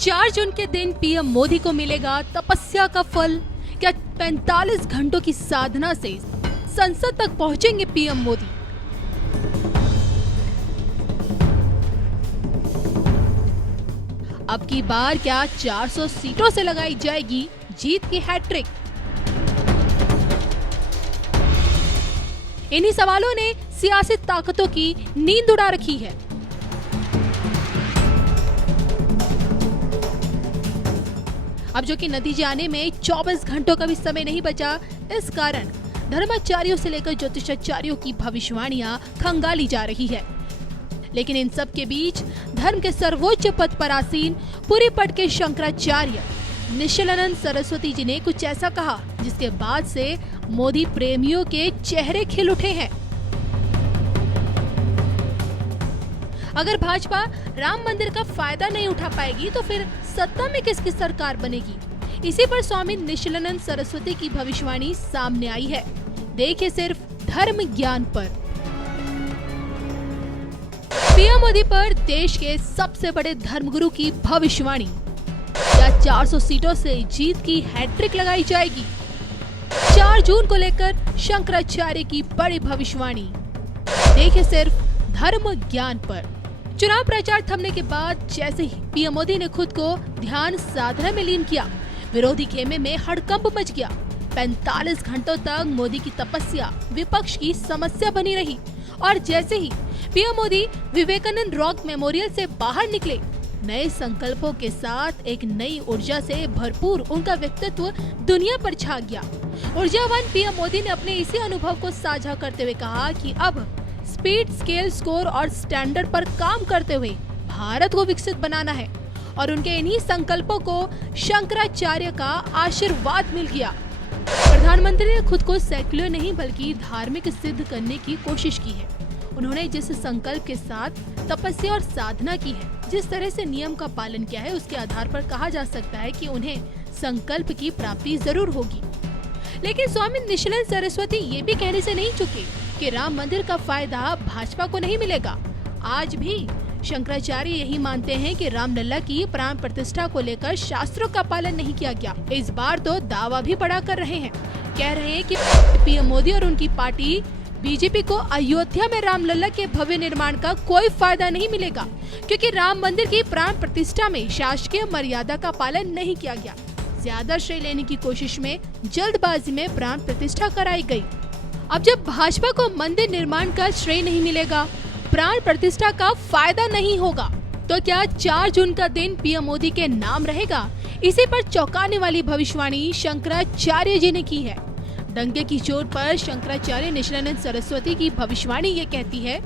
4 जून के दिन पीएम मोदी को मिलेगा तपस्या का फल। क्या 45 घंटों की साधना से संसद तक पहुंचेंगे पीएम मोदी? अब की बार क्या 400 सीटों से लगाई जाएगी जीत की हैट्रिक? इन्हीं सवालों ने सियासी ताकतों की नींद उड़ा रखी है। अब जो कि नतीजे आने में 24 घंटों का भी समय नहीं बचा, इस कारण धर्माचार्यों से लेकर ज्योतिषाचार्यों की भविष्यवाणियां खंगाली जा रही है। लेकिन इन सब के बीच धर्म के सर्वोच्च पद पर आसीन पुरी पट के शंकराचार्य निशिलानंद सरस्वती जी ने कुछ ऐसा कहा जिसके बाद से मोदी प्रेमियों के चेहरे खिल उठे हैं। अगर भाजपा राम मंदिर का फायदा नहीं उठा पाएगी तो फिर सत्ता में किसकी सरकार बनेगी? इसी पर स्वामी निशिलानंद सरस्वती की भविष्यवाणी सामने आई है। देखिए सिर्फ धर्म ज्ञान पर। पीएम मोदी पर देश के सबसे बड़े धर्मगुरु की भविष्यवाणी। क्या 400 सीटों से जीत की हैट्रिक लगाई जाएगी? 4 जून को लेकर शंकराचार्य की बड़ी भविष्यवाणी। देखिए सिर्फ धर्म ज्ञान पर। चुनाव प्रचार थमने के बाद जैसे ही पीएम मोदी ने खुद को ध्यान साधना में लीन किया, विरोधी खेमे में हड़कंप मच गया। 45 घंटों तक मोदी की तपस्या विपक्ष की समस्या बनी रही और जैसे ही PM Modi Vivekananda rock memorial से बाहर निकले, नए संकल्पों के साथ एक नई ऊर्जा से भरपूर उनका व्यक्तित्व दुनिया पर छा गया। ऊर्जावान पीएम मोदी ने अपने इसी अनुभव को साझा करते हुए कहा कि अब स्पीड, स्केल, स्कोर और स्टैंडर्ड पर काम करते हुए भारत को विकसित बनाना है और उनके इन्हीं संकल्पों को शंकराचार्य का आशीर्वाद मिल गया। प्रधानमंत्री ने खुद को सेक्युलर नहीं बल्कि धार्मिक सिद्ध करने की कोशिश की है। उन्होंने जिस संकल्प के साथ तपस्या और साधना की है, जिस तरह से नियम का पालन किया है, उसके आधार पर कहा जा सकता है कि उन्हें संकल्प की प्राप्ति जरूर होगी। लेकिन स्वामी निशिलानंद सरस्वती ये भी कहने से नहीं चुके कि राम मंदिर का फायदा भाजपा को नहीं मिलेगा। आज भी शंकराचार्य यही मानते हैं कि रामलला की प्राण प्रतिष्ठा को लेकर शास्त्रों का पालन नहीं किया गया। इस बार तो दावा भी बड़ा कर रहे हैं, कह रहे हैं कि पीएम मोदी और उनकी पार्टी बीजेपी को अयोध्या में रामलला के भव्य निर्माण का कोई फायदा नहीं मिलेगा, क्योंकि राम मंदिर की प्राण प्रतिष्ठा में शासकीय मर्यादा का पालन नहीं किया गया। ज्यादा श्रेय लेने की कोशिश में जल्दबाजी में प्राण प्रतिष्ठा कराई गई। अब जब भाजपा को मंदिर निर्माण का श्रेय नहीं मिलेगा, प्राण प्रतिष्ठा का फायदा नहीं होगा, तो क्या 4 जून का दिन पीएम मोदी के नाम रहेगा? इसी पर चौंकाने वाली भविष्यवाणी शंकराचार्य जी ने की है। डंके की चोट पर शंकराचार्य निशिलानंद सरस्वती की भविष्यवाणी ये कहती है,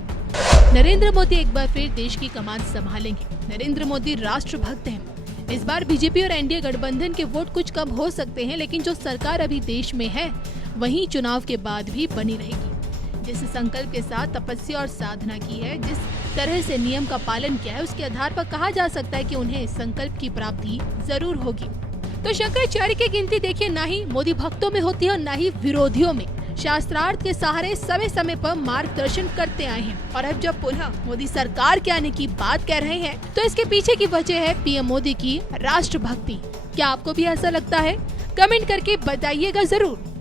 नरेंद्र मोदी एक बार फिर देश की कमान संभालेंगे। नरेंद्र मोदी राष्ट्रभक्त हैं। इस बार बीजेपी और एनडीए गठबंधन के वोट कुछ कम हो सकते हैं, लेकिन जो सरकार अभी देश में है वही चुनाव के बाद भी बनी रहेगी। जिस संकल्प के साथ तपस्या और साधना की है, जिस तरह से नियम का पालन किया है, उसके आधार पर कहा जा सकता है कि उन्हें संकल्प की प्राप्ति जरूर होगी। तो शंकराचार्य की गिनती देखिए ना ही मोदी भक्तों में होती है और ना ही विरोधियों में। शास्त्रार्थ के सहारे समय समय पर मार्गदर्शन करते आए हैं और अब जब पुनः मोदी सरकार के आने की बात कह रहे हैं तो इसके पीछे की वजह है पीएम मोदी की राष्ट्रभक्ति। क्या आपको भी ऐसा लगता है? कमेंट करके बताइएगा जरूर।